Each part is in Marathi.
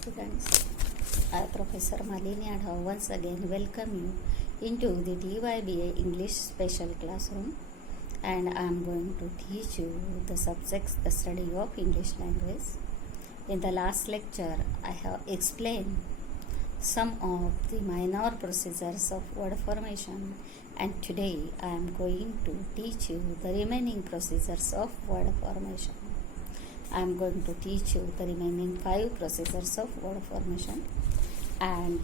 students. I, Professor Malini Adhav, once again welcome you into the DYBA English special classroom, and I am going to teach you the subjects, the study of English language. In the last lecture, I have explained some of the minor procedures of word formation, and today I am going to teach you the remaining procedures of word formation. I am going to teach you the remaining 5 procedures of word formation, and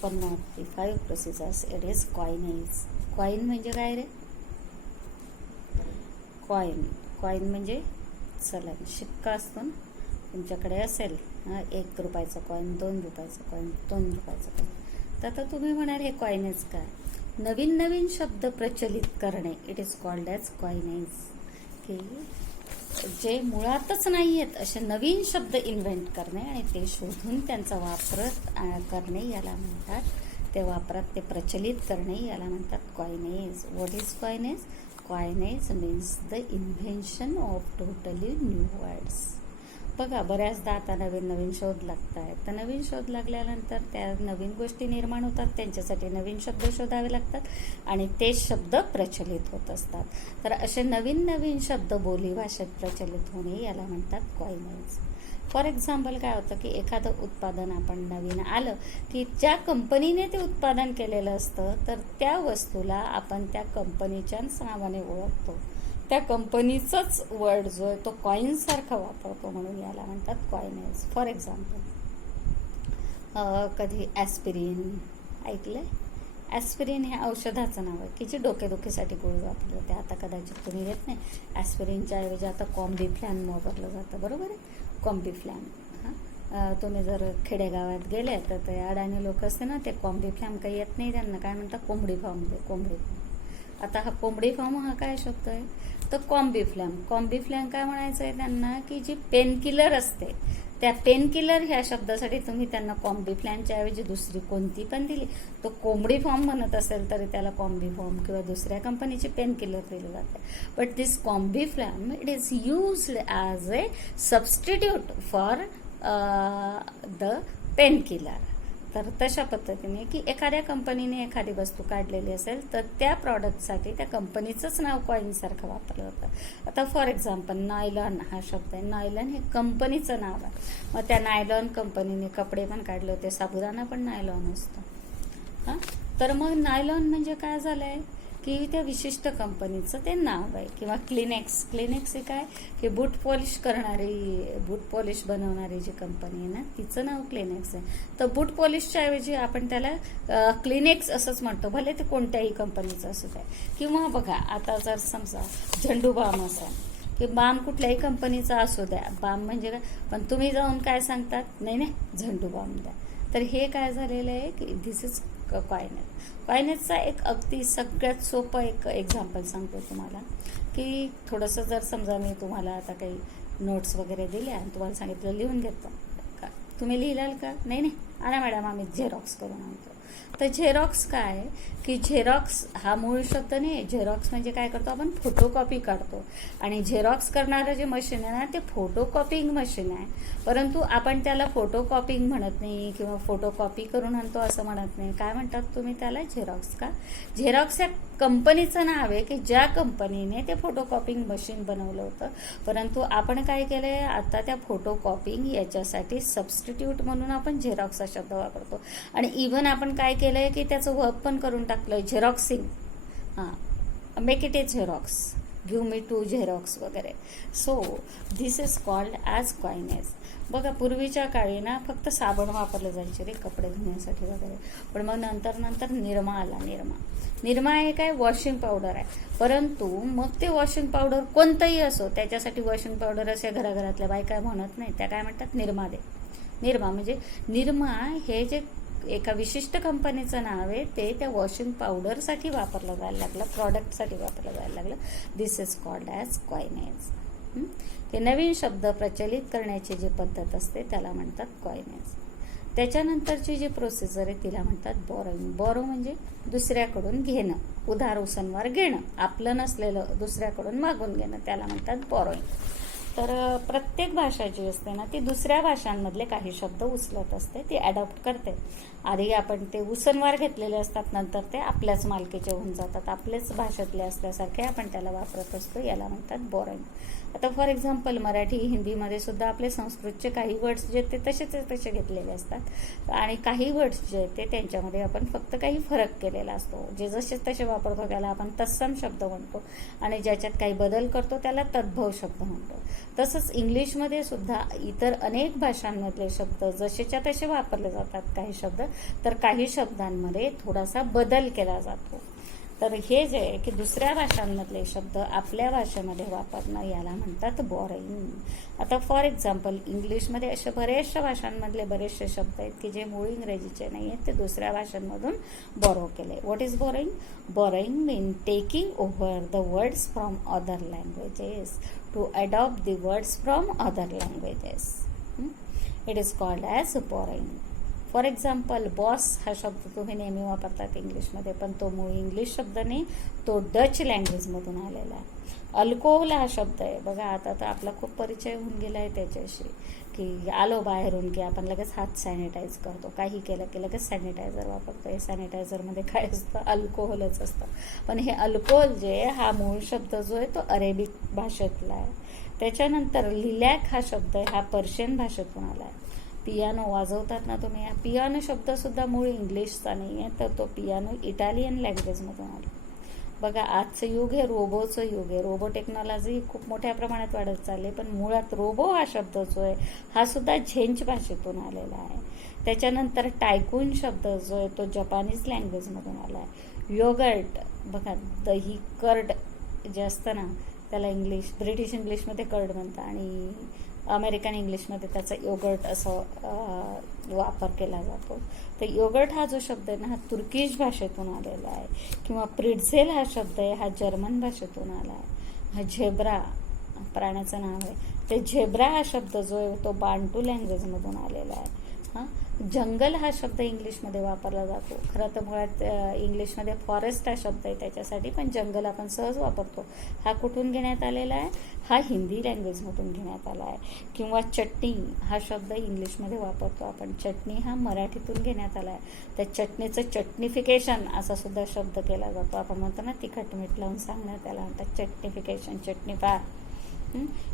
one of the 5 procedures, it is coinage. Coin म्हणजे काय रे? कॉइन म्हणजे चलन, शिक्का असतो ना, तुमच्याकडे असेल 1 रुपयाचा कॉइन, 2 रुपयाचा कॉइन, 2 रुपयाचा कॉइन, तर आता तुम्ही म्हणाल हे कॉइनेज काय? नवीन नवीन शब्द प्रचलित करणे, it is called as coinage. की जे मुळातच नाही आहेत असे नवीन शब्द इन्व्हेंट करणे आणि ते शोधून त्यांचा वापर करणे याला म्हणतात, ते वापरात ते प्रचलित करणे याला म्हणतात coinage. What is coinage? Coinage means the invention of totally new words. बघा, बऱ्याचदा आता नवीन नवीन शोध लागत आहेत, तर नवीन शोध लागल्यानंतर त्या नवीन गोष्टी निर्माण होतात, त्यांच्यासाठी नवीन शब्द शोधावे लागतात आणि ते शब्द प्रचलित होत असतात. तर असे नवीन नवीन शब्द बोली भाषेत प्रचलित होणे याला म्हणतात कॉइनेज. फॉर एक्झाम्पल काय होतं की एखादं उत्पादन आपण नवीन आलं की ज्या कंपनीने ते उत्पादन केलेलं असतं, तर त्या वस्तूला आपण त्या कंपनीच्या नावाने ओळखतो, त्या कंपनीचाच वर्ड जो आहे तो कॉईनसारखा वापरतो, म्हणून याला म्हणतात कॉइनेज. फॉर एक्झाम्पल, कधी ॲस्पिरिन ऐकलंय? ॲस्पिरिन हे औषधाचं नाव आहे की जे डोकेदुखीसाठी गोळी वापरली जाते. आता कदाचित तुम्ही घेत नाही, ॲस्पिरिनच्या ऐवजी आता कॉम्बीफ्लॅन वापरलं जातं, बरोबर आहे? कॉम्बीफ्लॅन. तुम्ही जर खेडेगावात गेले तर ते अडाणी लोक असते ना, ते कॉम्बीफ्लॅम काही येत नाही, त्यांना काय म्हणतात कोंबडी फॉर्म. आता हा कोंबडी फॉर्म हा काय शब्द आहे? तर कॉम्बीफ्लॅम. कॉम्बीफ्लॅम काय म्हणायचं आहे त्यांना की जी पेनकिलर असते, त्या पेनकिलर ह्या शब्दासाठी तुम्ही त्यांना कॉम्बीफ्लॅमच्या ऐवजी दुसरी कोणती पण दिली, तो कोंबडी फॉर्म म्हणत असेल तरी त्याला कॉम्बी फॉर्म किंवा दुसऱ्या कंपनीची पेनकिलर दिली जाते. But this Combiflam it is used as a substitute for the painkiller. तर तशा पद्धतीने की एखाद्या कंपनीने एखादी वस्तू काढलेली असेल तर त्या प्रॉडक्टसाठी त्या कंपनीचंच नाव कॉईनसारखं वापरलं होतं. आता फॉर एक्झाम्पल, नायलॉन हा शब्द आहे, नायलॉन हे कंपनीचं नाव आहे. मग त्या नायलॉन कंपनीने कपडे पण काढले होते, साबुदाणा पण नायलॉन असतो. तर मग नायलॉन म्हणजे काय झालंय की त्या विशिष्ट कंपनीचं ते नाव आहे. किंवा क्लिनेक्स. क्लिनेक्स हे काय की बूट पॉलिश बनवणारी जी कंपनी आहे ना, तिचं नाव क्लिनेक्स आहे. तर बूट पॉलिशच्या ऐवजी आपण त्याला क्लिनेक्स असंच म्हणतो, भले ते कोणत्याही कंपनीचं असू द्या. किंवा बघा, आता जर समजा झेंडू बाम असा की बाम कुठल्याही कंपनीचा असू द्या, बाम म्हणजे काय, पण तुम्ही जाऊन काय सांगतात, नाही झेंडू बाम द्या. तर हे काय झालेलं आहे की दिस इज कॉइनेज. कॉइनेजचा एक अगदी सगळ्यात सोपं एक एक्झाम्पल सांगतो तुम्हाला, की थोडंसं जर समजा मी तुम्हाला आता काही नोट्स वगैरे दिल्या आणि तुम्हाला सांगितलं लिहून घेतो का, तुम्ही लिहिलाल का? नाही आणा मॅडम, आम्ही झेरॉक्स करून आणतो. तर झेरॉक्स काय की झेरॉक्स हा मूळ शब्द नाही. झेरॉक्स म्हणजे काय करतो आपण, फोटोकॉपी काढतो, आणि झेरॉक्स करणारं जे मशीन आहे ना ते फोटोकॉपिंग मशीन आहे, परंतु आपण त्याला फोटोकॉपिंग म्हणत नाही किंवा फोटोकॉपी करून आणतो असं म्हणत नाही. काय म्हणतात तुम्ही त्याला? झेरॉक्स. का? झेरॉक्स या कंपनीचं नाव आहे की ज्या कंपनीने ते फोटोकॉपिंग मशीन बनवलं होतं, परंतु आपण काय केलंय आता त्या फोटोकॉपिंग याच्यासाठी सबस्टिट्यूट म्हणून आपण झेरॉक्स हा शब्द वापरतो. आणि इव्हन आपण काय केलंय की त्याचं वर्क पण करून टाकलंय, xeroxing. Make it a xerox, give me 2 xerox वगैरे. So this is called as coinage. बघा, पूर्वीच्या काळी ना फक्त साबण वापरले जायचे रे कपडे धुण्यासाठी वगैरे, पण मग नंतर निरमा आला. निरमा हे काय, वॉशिंग पावडर आहे, परंतु मग ते वॉशिंग पावडर कोणतंही असो, त्याच्यासाठी वॉशिंग पावडर असे घराघरातल्या बायका म्हणत नाही, त्या काय म्हणतात, निरमा दे. निरमा म्हणजे निरमा हे जे एका विशिष्ट कंपनीचं नाव आहे, ते त्या वॉशिंग पावडरसाठी वापरलं जायला लागलं, प्रॉडक्टसाठी वापरलं जायला लागलं. दिस इज कॉल्ड ॲज कॉइनेज. ते नवीन शब्द प्रचलित करण्याची जी पद्धत असते त्याला म्हणतात कॉइनेज. त्याच्यानंतरची जी प्रोसिजर आहे तिला म्हणतात बॉरोइंग. बॉरो म्हणजे दुसऱ्याकडून घेणं, उधार उसनवार घेणं, आपलं नसलेलं दुसऱ्याकडून मागून घेणं, त्याला म्हणतात बॉरोइंग. तर प्रत्येक भाषा जी असते ना ती दुसऱ्या भाषांमधले काही शब्द उचलत असते, ती अडॉप्ट करते. आधी आपण ते उसनवार घेतलेले असतात, नंतर ते आपल्याच मालकीचे होऊन जातात, आपलेच भाषेतले असल्यासारखे आपण त्याला वापरत असतो. याला म्हणतात बॉरोइंग. आता फॉर एक्झाम्पल मराठी हिंदीमध्ये सुद्धा आपले संस्कृतचे काही वर्ड्स जे ते तसे घेतलेले असतात आणि काही वर्ड्स जे आहेत ते त्यांच्यामध्ये आपण फक्त काही फरक केलेला असतो. जे जसे तसे वापरतो त्याला आपण तत्सम शब्द म्हणतो आणि ज्याच्यात काही बदल करतो त्याला तद्भव शब्द म्हणतो. तसंच इंग्लिशमध्ये सुद्धा इतर अनेक भाषांमधले शब्द जसेच्या तसे वापरले जातात काही शब्द, तर काही शब्दांमध्ये थोडासा बदल केला जातो. तर हे जे आहे की दुसऱ्या भाषांमधले शब्द आपल्या भाषेमध्ये वापरणं याला म्हणतात बॉरोइंग. आता फॉर एक्झाम्पल इंग्लिशमध्ये असे बरेचशा भाषांमधले बरेचसे शब्द आहेत की जे मूळ इंग्रजीचे नाही आहेत, ते दुसऱ्या भाषांमधून बॉरो केले. What is borrowing? Borrowing mean taking over the words from other languages to adopt the words from other languages. It is called as borrowing. For example boss हा शब्द तुम्ही नेहमी वापरतात इंग्लिशमध्ये, पण तो मूळ इंग्लिश शब्द नाही, तो डच लँग्वेजमधून आलेला आहे. अल्कोहोल हा शब्द आहे बघा, आता तर आपला खूप परिचय होऊन गेला आहे त्याच्याशी, की आलो बाहेरून की आपण लगेच हात सॅनिटाईज करतो, काही केलं की लगेच सॅनिटायझर वापरतो. हे सॅनिटायझरमध्ये काय असतं? अल्कोहोलच असतं. पण हे अल्कोहोल जे हा मूळ शब्द जो आहे तो अरेबिक भाषेतला आहे. त्याच्यानंतर लिलॅक हा शब्द हा पर्शियन भाषेतून आला आहे. पियानो वाजवतात ना तुम्ही, हा पियानो शब्द सुद्धा मूळ इंग्लिशचा नाही आहे, तर तो पियानो इटालियन लँग्वेजमधून आला. बघा आजचं युग हे रोबोचं युग आहे. रोबो टेक्नॉलॉजी खूप मोठ्या प्रमाणात वाढत चालली, पण मुळात रोबो हा शब्द जो आहे हा सुद्धा झेंच भाषेतून आलेला आहे. त्याच्यानंतर टायकून शब्द जो आहे तो जपानीज लँग्वेजमधून आला आहे. योगर्ट बघा, दही कर्ड जे असतं ना त्याला ब्रिटिश इंग्लिशमध्ये कर्ड म्हणतात आणि अमेरिकन इंग्लिशमध्ये त्याचा योगर्ट असं वापर केला जातो. तर योगर्ट हा जो शब्द आहे ना हा तुर्किश भाषेतून आलेला आहे. किंवा प्रिट्झेल हा शब्द आहे हा जर्मन भाषेतून आला आहे. हा झेब्रा प्राण्याचं नाव आहे, ते झेब्रा हा शब्द जो आहे तो बांटू लँग्वेजमधून आलेला आहे. जंगल हा शब्द इंग्लिशमध्ये वापरला जातो. खरं तर मुळात इंग्लिशमध्ये फॉरेस्ट हा शब्द आहे त्याच्यासाठी, पण जंगल आपण सहज वापरतो. हा कुठून घेण्यात आलेला आहे? हा हिंदी लँग्वेजमधून घेण्यात आला आहे. किंवा चटणी हा शब्द इंग्लिशमध्ये वापरतो आपण, चटणी हा मराठीतून घेण्यात आला आहे. त्या चटणीचं चटणिफिकेशन असा सुद्धा शब्द केला जातो. आपण म्हणतो ना तिखट मीठ लावून सांगण्यात त्याला म्हणतात चटणिफिकेशन, चटणीफार.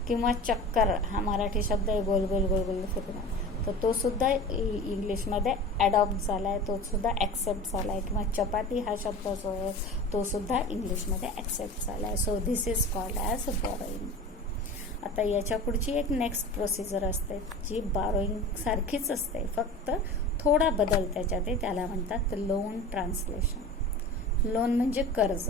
किंवा चक्कर हा मराठी शब्द आहे, गोल गोल गोल गोल फिरणं, तर तो सुद्धा इंग्लिशमध्ये अडॉप्ट झाला आहे, तो सुद्धा ॲक्सेप्ट झाला आहे. किंवा चपाती हा शब्द जो आहे तो सुद्धा इंग्लिशमध्ये ॲक्सेप्ट झाला आहे. So this is called as borrowing. आता याच्या पुढची एक नेक्स्ट प्रोसिजर असते जी बॉरोइंग सारखीच असते, फक्त थोडा बदल त्याच्यात आहे. त्याला म्हणतात लोन ट्रान्सलेशन. लोन म्हणजे कर्ज,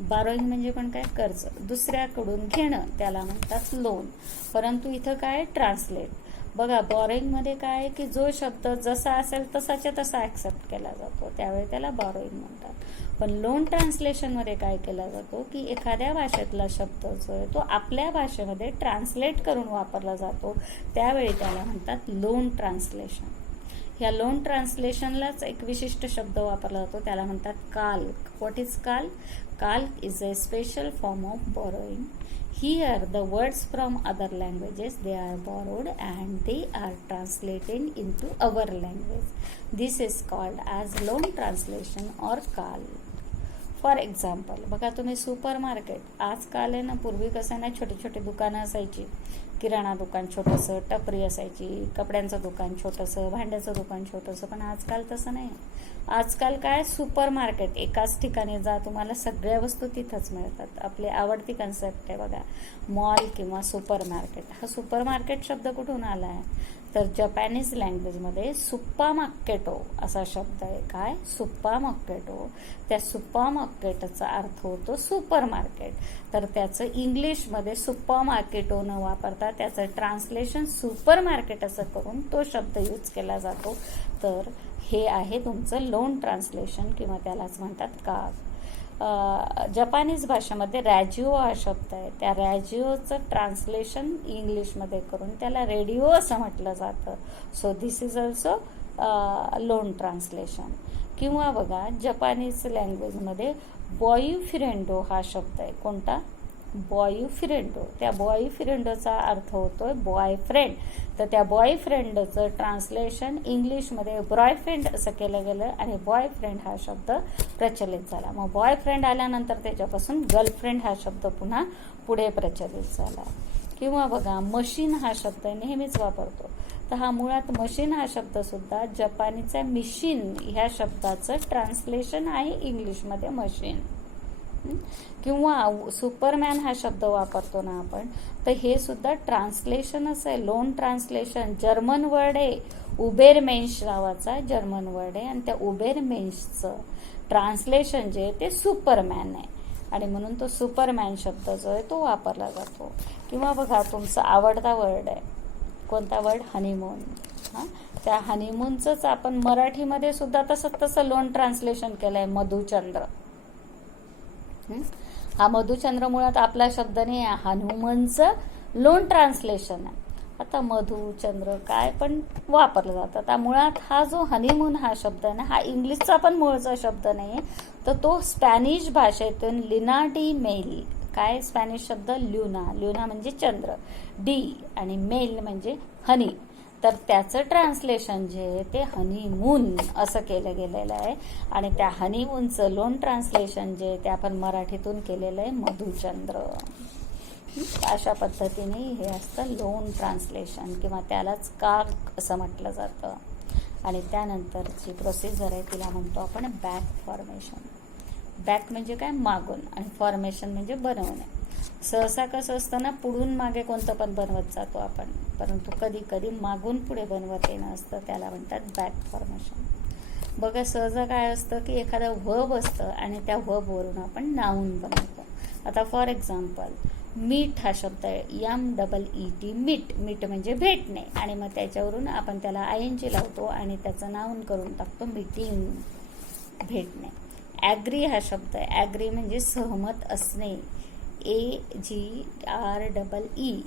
बॉरोइंग म्हणजे पण काय? कर्ज दुसऱ्याकडून घेणं, त्याला म्हणतात लोन. परंतु इथं काय? ट्रान्सलेट. बघा बॉरोइंगमध्ये काय आहे की जो शब्द जसा असेल तसाच्या तसा ॲक्सेप्ट केला जातो, त्यावेळी त्याला बॉरोइंग म्हणतात. पण लोन ट्रान्सलेशनमध्ये काय केला जातो की एखाद्या भाषेतला शब्द जो आहे तो आपल्या भाषेमध्ये ट्रान्सलेट करून वापरला जातो, त्यावेळी त्याला म्हणतात लोन ट्रान्सलेशन. ह्या लोन ट्रान्सलेशनलाच एक विशिष्ट शब्द वापरला जातो, त्याला म्हणतात काल्क. व्हॉट इज काल्क? काल्क is a special form of borrowing. Here the words from other languages they are borrowed and they are translated into our language. This is called as loan translation or call. For example बघा तुम्ही सुपर मार्केट, आजकाल आहे ना, पूर्वी कसं ना छोटी छोटी दुकानं असायची, किराणा दुकान छोटंसं, टपरी असायची, कपड्यांचं दुकान छोटंसं, भांड्याचं दुकान छोटंसं, पण आजकाल तसं नाही. आजकाल काय? सुपर मार्केट, एकाच ठिकाणी जा, तुम्हाला सगळ्या वस्तू तिथंच मिळतात. आपली आवडती कन्सेप्ट आहे बघा, मॉल किंवा सुपर मार्केट. हा सुपर मार्केट शब्द कुठून आला आहे? तर जपानीज लँग्वेजमध्ये सुप्पा मार्केटो असा शब्द आहे. काय? सुप्पा मार्केटो. त्या सुप्पा मार्केटचा अर्थ होतो सुपर मार्केट. तर त्याचं इंग्लिशमध्ये सुप्पा मार्केटो न वापरता त्याचं ट्रान्सलेशन सुपर मार्केट असं करून तो शब्द यूज केला जातो. तर हे आहे तुमचं लोन ट्रान्सलेशन किंवा त्यालाच म्हणतात का. जपानीज भाषेमध्ये रॅजिओ हा शब्द आहे, त्या रॅजिओचं ट्रान्सलेशन इंग्लिशमध्ये करून त्याला रेडिओ असं म्हटलं जातं. So this is also loan translation. किंवा बघा जपानीज लँग्वेजमध्ये बॉयफ्रेंडो हा शब्द आहे. कोणता? बॉयफ्रेंडो. त्या बॉयफ्रेंडोचा अर्थ होतोय बॉयफ्रेंड. तर त्या बॉयफ्रेंडचं ट्रान्सलेशन इंग्लिशमध्ये बॉयफ्रेंड असं केलं गेलं आणि बॉयफ्रेंड हा शब्द प्रचलित झाला. मग बॉयफ्रेंड आल्यानंतर त्याच्यापासून गर्लफ्रेंड हा शब्द पुन्हा पुढे प्रचलित झाला. किंवा बघा मशीन हा शब्द नेहमीच वापरतो. तर हा मुळात मशीन हा शब्द सुद्धा जपानीचा मिशीन ह्या शब्दाचं ट्रान्सलेशन आहे इंग्लिशमध्ये मशीन. किंवा सुपरमॅन हा शब्द वापरतो ना आपण, तर हे सुद्धा ट्रान्सलेशनच आहे, लोन ट्रान्सलेशन. जर्मन वर्ड आहे उबेरमेन्श नावाचा जर्मन वर्ड आहे आणि त्या उबेरमेन्शचं ट्रान्सलेशन जे आहे ते सुपरमॅन आहे आणि म्हणून तो सुपरमॅन शब्द जो आहे तो वापरला जातो. किंवा बघा तुमचा आवडता वर्ड आहे कोणता वर्ड, हनीमून. हां, त्या हनीमूनचंच आपण मराठीमध्ये सुद्धा तसं लोन ट्रान्सलेशन केलंय मधुचंद्र. हा मधुचंद्र मुळात आपला शब्द नाही, हनुमनचं लोन ट्रान्सलेशन आहे. आता मधुचंद्र काय पण वापरलं जातं. आता मुळात हा जो हनीमून हा शब्द आहे ना, हा इंग्लिशचा पण मूळचा शब्द नाही, तर तो स्पॅनिश भाषेतून लिना डी मेल. काय स्पॅनिश शब्द, ल्युना. ल्युना म्हणजे चंद्र, डी आणि मेल म्हणजे हनी. तर त्याचं ट्रान्सलेशन जे आहे ते हनीमून असं केलं गेलेलं आहे आणि त्या हनीमूनचं लोन ट्रान्सलेशन जे ते आपण मराठीतून केलेलं आहे मधुचंद्र. अशा पद्धतीने हे असतं लोन ट्रान्सलेशन किंवा त्यालाच काक असं म्हटलं जातं. आणि त्यानंतरची प्रोसिजर आहे तिला म्हणतो आपण बॅक फॉर्मेशन. बॅक म्हणजे काय, मागून, आणि फॉर्मेशन म्हणजे बनवणे. सहसा कसं असतं ना, पुढून मागे कोणतं पण बनवत जातो आपण, परंतु कधी कधी मागून पुढे बनवत येणं असतं, त्याला म्हणतात बॅक फॉर्मेशन. बघा सहसा काय असतं की एखादं व्हर्ब असतं आणि त्या व्हर्बवरून आपण नाऊन बनवतो. आता फॉर एक्झाम्पल मीठ हा शब्द आहे, MEET, मीठ. मीठ म्हणजे भेटणे आणि मग त्याच्यावरून आपण त्याला ING लावतो आणि त्याचं नाऊन करून टाकतो मीटिंग, भेटणे. ॲग्री हा शब्द आहे, ॲग्री म्हणजे सहमत असणे, AGREE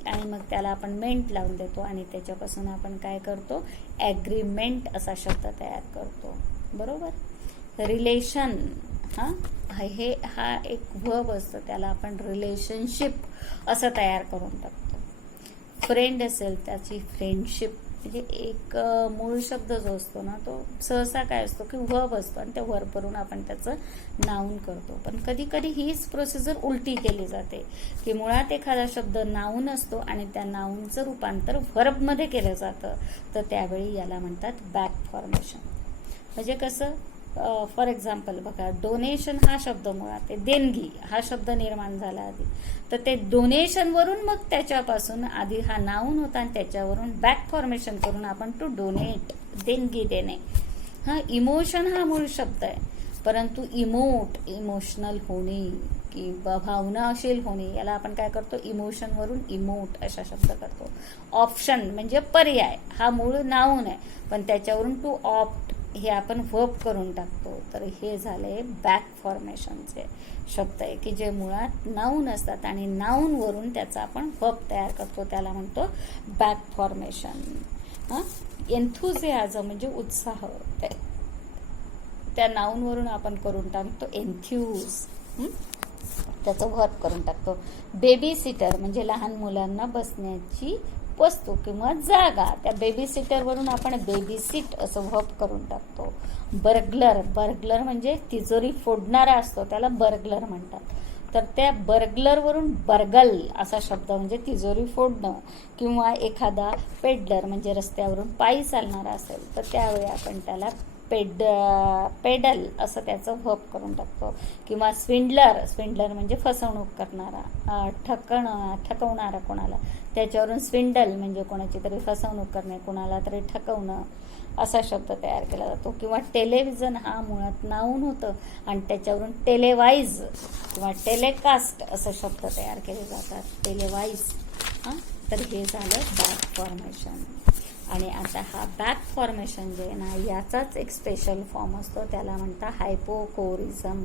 आणि मग त्याला आपण मेंट लावून देतो आणि त्याच्यापासून आपण काय करतो, ॲग्रीमेंट असा शब्द तयार करतो. बरोबर. रिलेशन हा एक व्हर्ब असतो, त्याला आपण रिलेशनशिप असं तयार करून टाकतो. फ्रेंड असेल त्याची फ्रेंडशिप, म्हणजे एक मूळ शब्द जो असतो ना तो सहसा काय असतो की व्हर्ब असतो आणि त्या व्हर्बवरून आपण त्याचं नाऊन करतो. पण कधी कधी हीच प्रोसिजर उलटी केली जाते की मुळात एखादा शब्द नाऊन असतो आणि त्या नाऊनचं रूपांतर व्हर्बमध्ये केलं जातं, तर त्यावेळी याला म्हणतात बॅक फॉर्मेशन. म्हणजे कसं, फॉर एक्झाम्पल बघा डोनेशन हा शब्द मुळात देणगी हा शब्द निर्माण झाला आधी, तर ते डोनेशनवरून मग त्याच्यापासून आधी हा नाऊन होता आणि त्याच्यावरून बॅक फॉर्मेशन करून आपण टू डोनेट, देणगी देणे. इमोशन हा मूळ शब्द आहे, परंतु इमोट, इमोशनल होणे किंवा भावनाशील होणे, याला आपण काय करतो, इमोशनवरून इमोट असा शब्द करतो. ऑप्शन म्हणजे पर्याय, हा मूळ नाऊन आहे पण त्याच्यावरून टू ऑप्ट हे आपण व्हर्ब करून टाकतो. तर हे झाले बॅक फॉर्मेशनचे शब्द आहे की जे मुळात नाऊन असतात आणि नाऊनवरून त्याचा आपण व्हर्ब तयार करतो, त्याला म्हणतो बॅक फॉर्मेशन. एन्थुझियाझम म्हणजे उत्साह, त्या नाऊनवरून आपण करून टाकतो एन्थ्यूज, त्याचं व्हर्ब करून टाकतो. बेबी सिटर म्हणजे लहान मुलांना बसण्याची वस्तू किंवा जागा, त्या बेबी सिटरवरून आपण बेबी सीट असं व्हर्ब करून टाकतो. बर्गलर, बर्गलर म्हणजे तिजोरी फोडणारा असतो त्याला बर्गलर म्हणतात, तर त्या बर्गलरवरून बर्गल असा शब्द म्हणजे तिजोरी फोडणं. किंवा एखादा पेडलर म्हणजे रस्त्यावरून पायी चालणारा असेल तर त्यावेळी आपण त्याला पेडल असं त्याचं व्हर्ब करून टाकतो. किंवा स्विंडलर, स्विंडलर म्हणजे फसवणूक करणारा, ठकवणारा कोणाला, त्याच्यावरून स्विंडल म्हणजे कोणाची तरी फसवणूक करणे, कोणाला तरी ठकवणं असा शब्द तयार केला जातो. किंवा टेलिव्हिजन हा मुळात नाऊन होतं आणि त्याच्यावरून टेलेवाईज किंवा टेलिकास्ट असं शब्द तयार केले जातात, टेलेवाईज. तर हे झालं बॅक फॉर्मेशन. आणि आता हा बॅक फॉर्मेशन जे आहे ना याचाच एक स्पेशल फॉर्म असतो, त्याला म्हणतात hypocorism.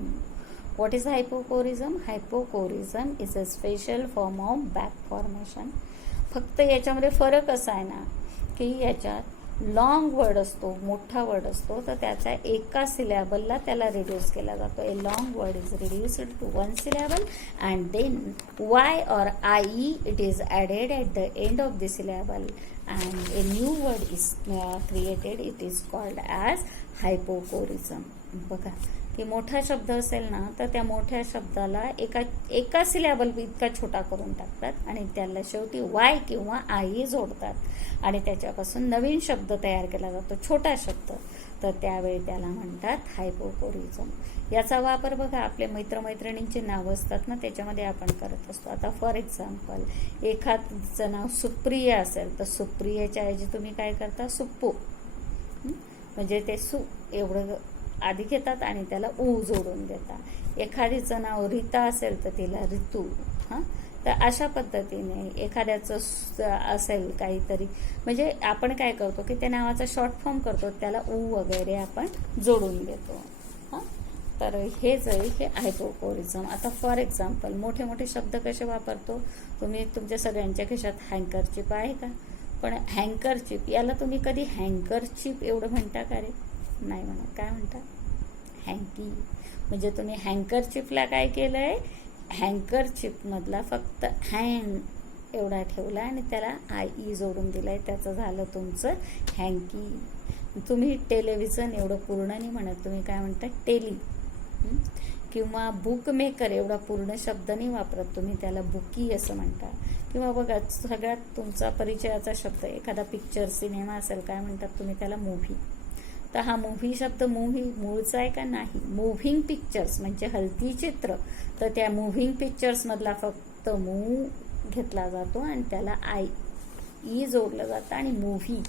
What is hypocorism? Hypocorism is a special form of back formation. फक्त याच्यामध्ये फरक असा आहे ना की याच्यात लॉंग वर्ड असतो, मोठा वर्ड असतो, तर त्याच्या एका सिलॅबलला त्याला रिड्यूस केला जातो. A long word is reduced to one syllable and then Y or I it is added at the end of the syllable and a new word is created. It is called as hypocorism. बघा की मोठा शब्द असेल ना तर त्या मोठ्या शब्दाला एका सिलॅबल इतका छोटा करून टाकतात आणि त्याला शेवटी वाय किंवा आई जोडतात आणि त्याच्यापासून नवीन शब्द तयार केला जातो, छोटा शब्द. तर त्यावेळी त्याला म्हणतात हायपोकोरिझम. याचा वापर बघा आपले मित्रमैत्रिणींची नावं असतात ना त्याच्यामध्ये आपण करत असतो. आता फॉर एक्झाम्पल एखादचं नाव सुप्रिया असेल तर सुप्रियाच्या ऐवजी तुम्ही काय करता, सुप्पू. म्हणजे ते एवढं आधी घेतात आणि त्याला ऊ जोडून देतात. एखादीचं नाव रीता असेल तर तिला ऋतू. तर अशा पद्धतीने एखाद्याचं असेल काहीतरी, म्हणजे आपण काय करतो की त्या नावाचा शॉर्ट फॉर्म करतो, त्याला ऊ वगैरे आपण जोडून देतो. तर हे जरी हे हायपोकोरिझम. आता फॉर एक्झाम्पल मोठे मोठे शब्द कसे वापरतो तुम्ही, तुमच्या सगळ्यांच्या खिशात हँकरचिप आहे का? पण हँकरचिप याला तुम्ही कधी हँकरचिप एवढं म्हणता का रे? नाही म्हणा. काय म्हणता? हँकी. म्हणजे तुम्ही हँकरचिपला काय केलंय, हँकरचिप मधला फक्त हँड एवढा ठेवला आणि त्याला आई जोडून दिलाय, त्याचं झालं तुमचं हँकी. तुम्ही टेलिव्हिजन एवढं पूर्ण नाही म्हणत, तुम्ही काय म्हणता, टेली. किंवा बुक मेकर एवढा पूर्ण शब्द नाही वापरत, तुम्ही त्याला बुकी असं म्हणता. किंवा बघा सगळ्यात तुमचा परिचयाचा शब्द एखादा पिक्चर सिनेमा असेल, काय म्हणतात तुम्ही त्याला, मूव्ही. तर हा मूव्ही शब्द मूव्ही मूळचा आहे का? नाही. मुव्हिंग पिक्चर्स म्हणजे हलती चित्र, तर त्या मुव्हिंग पिक्चर्स मधला फक्त मूव घेतला जातो आणि त्याला ई जोडलं जातं आणि मूव्ही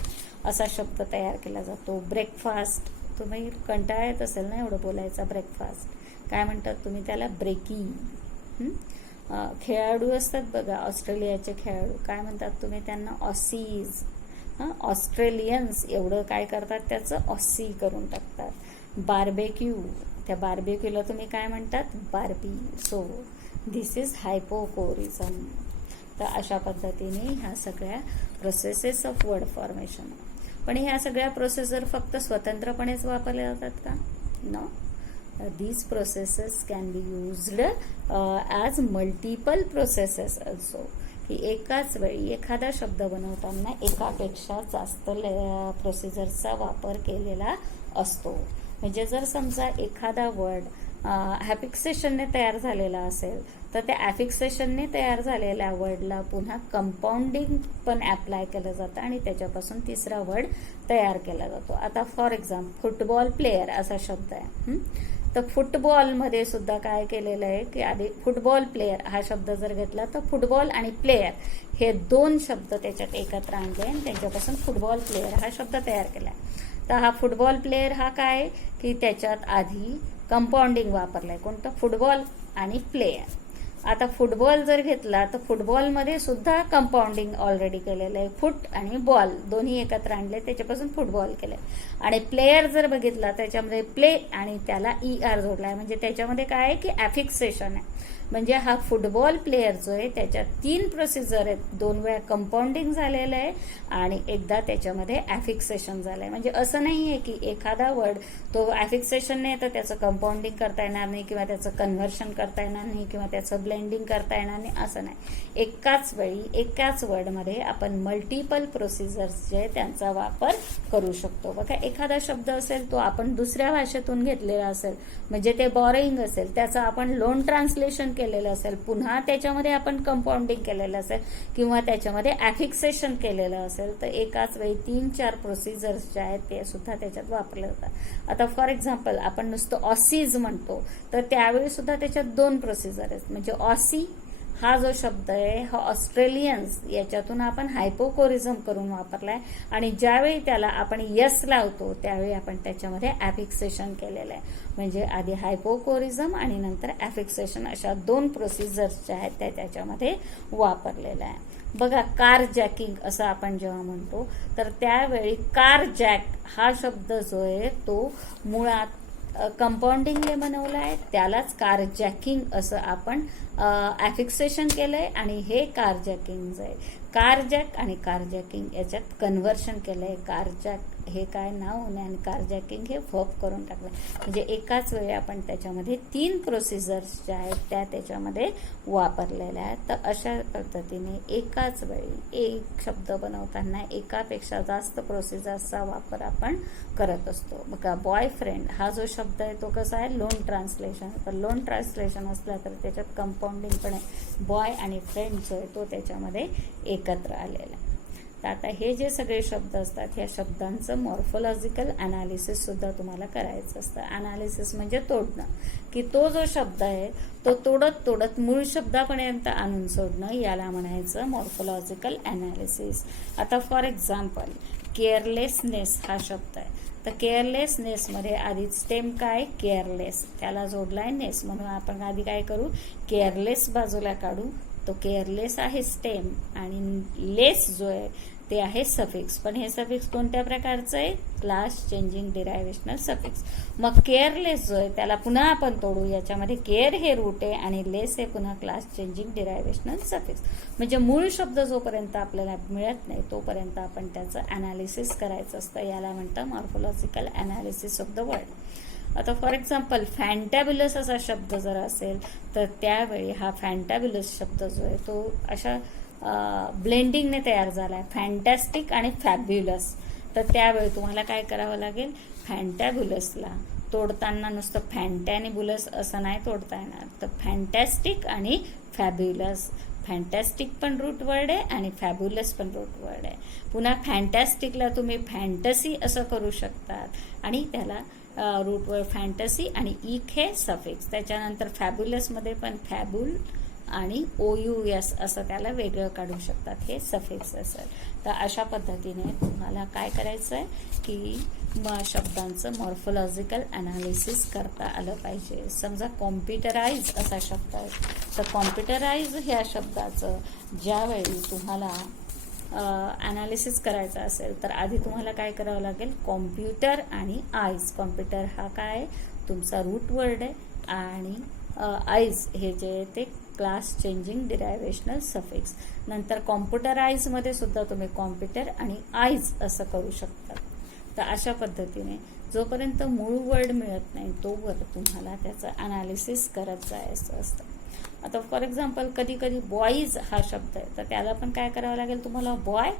असा शब्द तयार केला जातो. ब्रेकफास्ट, तुम्ही कंटाळा येत असेल ना एवढं बोलायचा, ब्रेकफास्ट काय म्हणतात तुम्ही त्याला, ब्रेकी. खेळाडू असतात बघा ऑस्ट्रेलियाचे खेळाडू, काय म्हणतात तुम्ही त्यांना, ऑसीज. ऑस्ट्रेलियन्स एवढं काय करतात त्याचं ऑसी करून टाकतात. बार्बेक्यू, त्या बार्बेक्यूला तुम्ही काय म्हणतात, barbie. So this is hypocorism. तर अशा पद्धतीने ह्या सगळ्या प्रोसेसेस ऑफ वर्ड फॉर्मेशन. पण ह्या सगळ्या प्रोसेसर फक्त स्वतंत्रपणेच वापरल्या जातात का? No. these processes can be used as multiple processes also. की एकाच वेळी एखादा शब्द बनवताना एकापेक्षा जास्त प्रोसिजरचा वापर केलेला असतो. म्हणजे जर समजा एखादा वर्ड ॲफिक्सेशनने तयार झालेला असेल तर त्या ॲफिक्सेशनने तयार झालेल्या वर्डला पुन्हा कंपाऊंडिंग पण ॲप्लाय केलं जातं आणि त्याच्यापासून तिसरा वर्ड तयार केला जातो. आता फॉर एक्झाम्पल फुटबॉल प्लेयर असा शब्द आहे. तर फुटबॉलमध्ये सुद्धा काय केलेलं आहे की आधी फुटबॉल प्लेयर हा शब्द जर घेतला तर फुटबॉल आणि प्लेयर हे दोन शब्द त्याच्यात एकत्र आणले आणि त्यांच्यापासून फुटबॉल प्लेयर हा शब्द तयार केला. तर हा फुटबॉल प्लेयर हा काय की त्याच्यात आधी कंपाऊंडिंग वापरलंय, कोणतं, फुटबॉल आणि प्लेयर. आता फुटबॉल जर घेतला तर फुटबॉलमध्ये सुद्धा कंपाऊंडिंग ऑलरेडी केलेलं आहे, फुट आणि बॉल दोन्ही एकत्र आणले त्याच्यापासून फुटबॉल केलंय. आणि प्लेयर जर बघितला त्याच्यामध्ये प्ले आणि त्याला ER जोडलाय, म्हणजे त्याच्यामध्ये काय आहे की ॲफिक्सेशन आहे. म्हणजे हा फुटबॉल प्लेयर जो आहे त्याच्यात 3 प्रोसिजर आहेत, 2 वेळा कंपाऊंडिंग झालेलं आहे आणि एकदा त्याच्यामध्ये ॲफिक्सेशन झालंय. म्हणजे असं नाही आहे की एखादा वर्ड तो ॲफिक्सेशन नाही तर त्याचं कंपाऊंडिंग करता येणार नाही किंवा त्याचं कन्व्हर्शन करता येणार नाही किंवा त्याचं ब्लेंडिंग करता येणार नाही, असं नाही. एकाच वेळी एकाच वर्डमध्ये आपण मल्टिपल प्रोसिजर्स जे त्यांचा वापर करू शकतो. बघा एखादा शब्द असेल तो आपण दुसऱ्या भाषेतून घेतलेला असेल, म्हणजे ते बॉरोइंग असेल, त्याचं आपण लोन ट्रान्सलेशन केलेलं असेल, पुन्हा त्याच्यामध्ये आपण कंपाऊंडिंग केलेलं असेल किंवा त्याच्यामध्ये ॲफिक्सेशन केलेलं असेल, तर एकाच वेळी 3-4 प्रोसिजर्स जे आहेत ते सुद्धा त्याच्यात वापरले जातात. आता फॉर एक्झाम्पल आपण नुसतं ऑसीज म्हणतो तर त्यावेळी सुद्धा त्याच्यात 2 प्रोसिजर आहेत. म्हणजे ऑसी हा जो शब्द आहे हा ऑस्ट्रेलियन्स याच्यातून आपण हायपोकोरिझम करून वापरलाय आणि ज्यावेळी त्याला आपण यस लावतो त्यावेळी आपण त्याच्यामध्ये ॲफिक्सेशन केलेलं आहे. म्हणजे आधी हायपोकोरिझम आणि नंतर ॲफिक्सेशन अशा 2 प्रोसिजर्स ज्या आहेत त्या त्याच्यामध्ये वापरलेल्या आहे. बघा कार जॅकिंग असं आपण जेव्हा म्हणतो तर त्यावेळी कार जॅक हा शब्द जो आहे तो मुळात कंपाऊंडिंगने बनवलं आहे त्यालाच कारजॅकिंग असं आपण ॲफिक्सेशन केलंय आणि हे कारजॅकिंग आहे. कारजॅक आणि कारजॅकिंग याच्यात कन्व्हर्शन केलंय. कारजॅक हे काय नाव होणे आणि कारजॅकिंग हे वर्ब करून टाकलं. म्हणजे एकाच वेळी आपण त्याच्यामध्ये 3 प्रोसिजर्स ज्या आहेत त्या त्याच्यामध्ये वापरलेल्या आहेत. तर अशा पद्धतीने एकाच वेळी एक शब्द बनवताना एकापेक्षा जास्त प्रोसिजर्सचा वापर आपण करत असतो. बघा बॉयफ्रेंड हा जो शब्द आहे तो कसा आहे लोन ट्रान्सलेशन. तर लोन ट्रान्सलेशन असलं तर त्याच्यात कंपाऊंडिंग पण आहे. बॉय आणि फ्रेंड जो आहे तो त्याच्यामध्ये एकत्र आलेला. तर आता हे जे सगळे शब्द असतात ह्या शब्दांचं मॉर्फोलॉजिकल अनालिसिस सुद्धा तुम्हाला करायचं असतं. अनालिसिस म्हणजे तोडणं, की तो जो शब्द आहे तो तोडत तोडत मूळ शब्दापर्यंत आणून सोडणं याला म्हणायचं मॉर्फोलॉजिकल अनालिसिस. आता फॉर एक्झाम्पल केअरलेसनेस हा शब्द आहे. तर केअरलेसनेसमध्ये आधी स्टेम काय केअरलेस त्याला जोडलाय नेस म्हणून आपण आधी काय करू केअरलेस बाजूला काढू. तो केअरलेस आहे स्टेम आणि लेस जो आहे ते आहे सफिक्स. पण हे सफिक्स कोणत्या प्रकारचं आहे क्लास चेंजिंग डिरायव्हेशनल सफिक्स. मग केअरलेस जो आहे त्याला पुन्हा आपण तोडू. याच्यामध्ये केअर हे रूट आहे आणि लेस हे पुन्हा क्लास चेंजिंग डिरायव्हेशनल सफिक्स. म्हणजे मूळ शब्द जोपर्यंत आपल्याला मिळत नाही तोपर्यंत आपण त्याचं अनालिसिस करायचं असतं. याला म्हणतं morphological analysis of the word. आता फॉर एक्झाम्पल फॅन्टॅब्युलस असा शब्द जर असेल तर त्यावेळी हा फॅन्टॅब्युलस शब्द जो आहे तो अशा ब्लेंडिंगने तयार झाला आहे फॅन्टॅस्टिक आणि फॅब्युलस. तर त्यावेळी तुम्हाला काय करावं लागेल फॅन्टॅब्युलसला तोडताना नुसतं फॅन्टॅनिबुलस असं नाही तोडता येणार. तर फॅन्टॅस्टिक आणि फॅब्युलस. फॅन्टॅस्टिक पण रूट वर्ड आहे आणि फॅब्युलस पण रूट वर्ड आहे. पुन्हा फॅन्टॅस्टिकला तुम्ही फॅन्टसी असं करू शकतात आणि त्याला रूट वर्ड फॅन्टसी आणि इक हे सफिक्स. त्याच्यानंतर फॅब्युलसमध्ये पण फॅब्युल आणि OUS असं त्याला वेगळं काढू शकतात. हे सफिक्स असेल. तर अशा पद्धतीने तुम्हाला काय करायचं आहे की शब्दांचं मॉर्फोलॉजिकल अनालिसिस करता आलं पाहिजे. समजा कॉम्प्युटराइज असा शब्द आहे. तर कॉम्प्युटराइज ह्या शब्दाचं ज्यावेळी तुम्हाला अनालिसिस करायचं असेल तर आधी तुम्हाला काय करावं लागेल कॉम्प्युटर आणि आईज. कॉम्प्युटर हा काय तुमचा रूट वर्ड आहे आणि आईज हे जे ते क्लास चेंजिंग डिरायव्हेशनल सफिक्स. नंतर कॉम्प्युटराइजमध्ये सुद्धा तुम्ही कॉम्प्युटर आणि आईज असं करू शकता. तर अशा पद्धतीने जोपर्यंत मूळ वर्ड मिळत नाही तोवर तुम्हाला त्याचं अनालिसिस करत जायचं असतं. आता फॉर एक्झाम्पल कधी कधी बॉईज हा शब्द आहे तर त्याला पण काय करावं लागेल तुम्हाला बॉय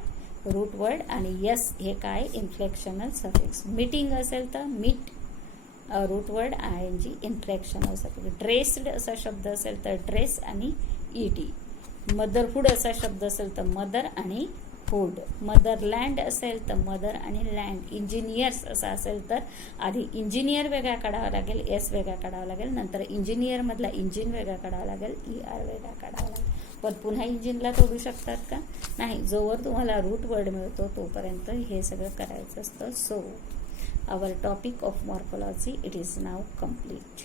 रूट वर्ड आणि यस हे काय इन्फ्लेक्शनल सफिक्स. मीटिंग असेल तर meet root word ING inflectional suffix. Dressed असा शब्द असेल तर ड्रेस आणि ED. मदरहुड असा शब्द असेल तर मदर आणि हुड. मदरलँड असेल तर मदर आणि लँड. इंजिनियर्स असा असेल तर आधी इंजिनियर वेगळा काढावा लागेल एस वेगळा काढावा लागेल. नंतर इंजिनियर मधला इंजिन वेगळा काढावा लागेल ER वेगळा काढावा लागेल. पण पुन्हा इंजिनला तोडू शकतात का नाही. जोवर तुम्हाला रूट वर्ड मिळतो तोपर्यंत हे सगळं करायचं असतं. So our topic of morphology it is now complete.